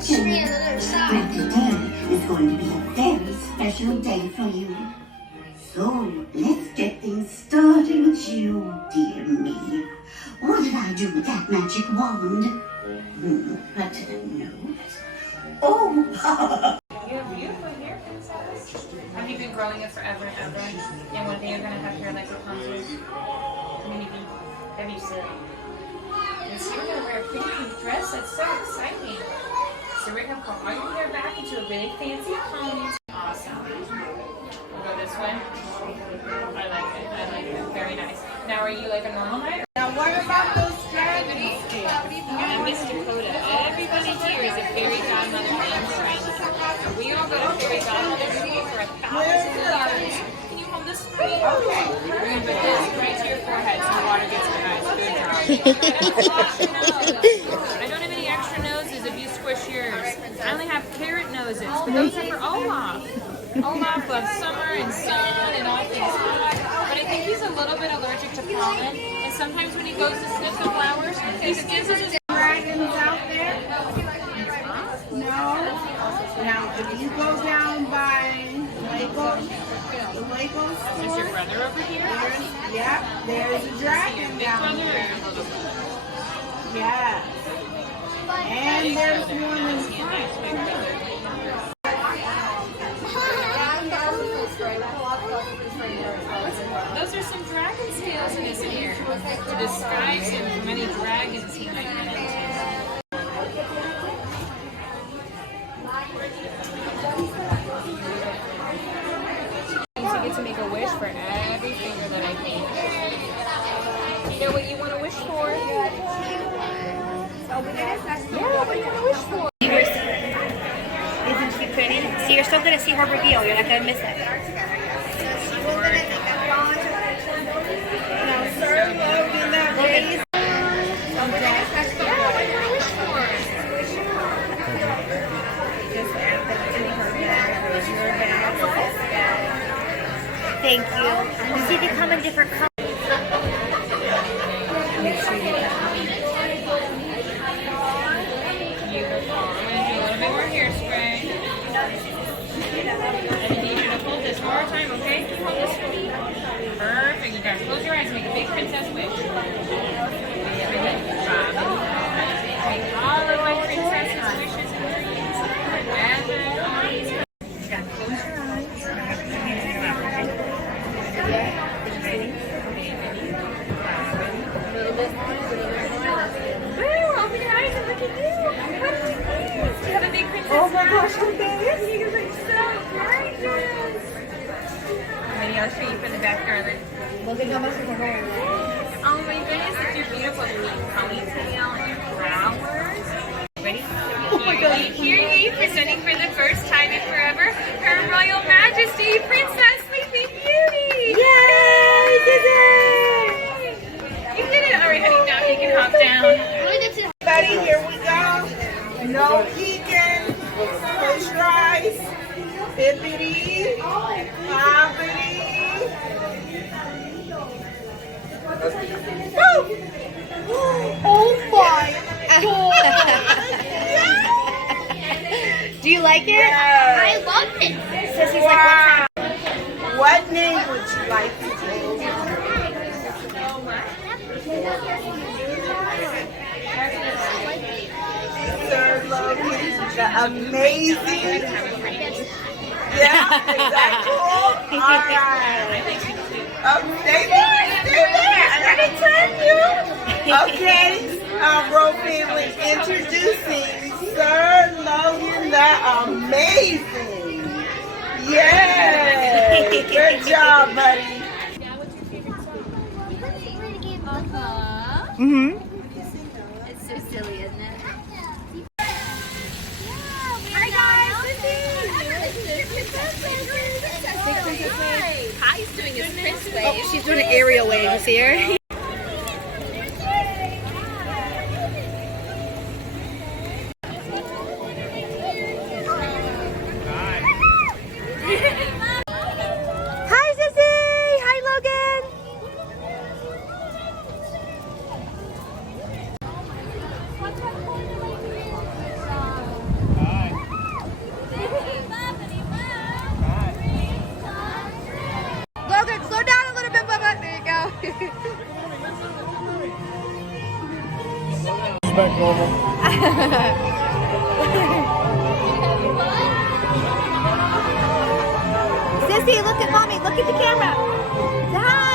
tree on the other side. But today is going to be a very special day for you. So, let's get things started with you, dear me. What did I do with that magic wand? But no. Oh! You have beautiful hair, princess. Have you been growing it forever and ever? And one day you're gonna have hair like Rapunzel? Maybe. Have you said? And so you're gonna wear a pretty pink dress. That's so exciting. So we're gonna put all your hair back into a really fancy pony. Awesome. We'll go this way. I like it. I like it. Very nice. Now, are you like a normal height? Now what about those dragons? And Miss Dakota, everybody here is a fairy godmother named Frankie. We all go to fairy godmother school for 1,000 years. Can you hold this for me? Okay. We're going to put this right to your forehead so the water gets in your eyes. Good job. I don't have any extra noses if you squish yours. I only have carrot noses, but those are for Olaf. Olaf loves summer and sun and all things hot. But I think he's a little bit allergic to pollen. And sometimes when he goes to sniff the flowers, he sniffs his Dragons out there? No. Now, if you go down by Lego, the Lego Is store, your brother over here? there's a dragon Big down brother? there. Yeah. And there's one in front. Those are some dragon scales in his ear to disguise him from any dragons he might run into. You get to make a wish for every finger that I paint. You know what you want to wish for? Yeah, what do you want to wish for? Isn't she pretty? So you're still going to see her reveal. You're not going to miss it. Now, sir, look in that vase. Just add that to her bag. There's your bag. Thank you. You see, they come in different colors. Make sure you get Beautiful. I'm going to do a little bit more hairspray. I need you to hold this one more time, okay? Can you hold this for me? Perfect. You guys close your eyes and make a big princess wish. Make all of my princesses' wishes and dreams. Wherever you gotta close your eyes. A little bit more. Woo! Open your eyes and look at you. What is this? You have a big princess. Oh my gosh, okay. You look so gorgeous. Maybe I'll show you from the back, darling. Look at how much of her hair. Oh my goodness, it's your beautiful pink ponytail and your flowers. Ready? Here ye, presenting for the first time in forever, Her Royal Majesty, Princess Sleeping Beauty! Yay! You did it! Alright, honey, now you can hop down. Buddy, here we go. No peeking. Close your eyes. Bibbidi Bobbidi. Woo! Oh my Do you like it? Yes. I love it. Sissy's Wow. like, What name would you like to do? Sir Logan, the amazing. Yeah, is that cool? All right. Stay there. I gotta tell you. Okay, Royal Family introducing Sir Logan, the amazing. Yay! Good job, buddy. mm-hmm. It's so silly, isn't it? Hi guys, Kai's doing his Prince wave. Oh, she's doing an aerial wave. You see her? Hi, Sissy. Hi, Logan. she's back normal. Sissy, look at mommy. Look at the camera. Hi.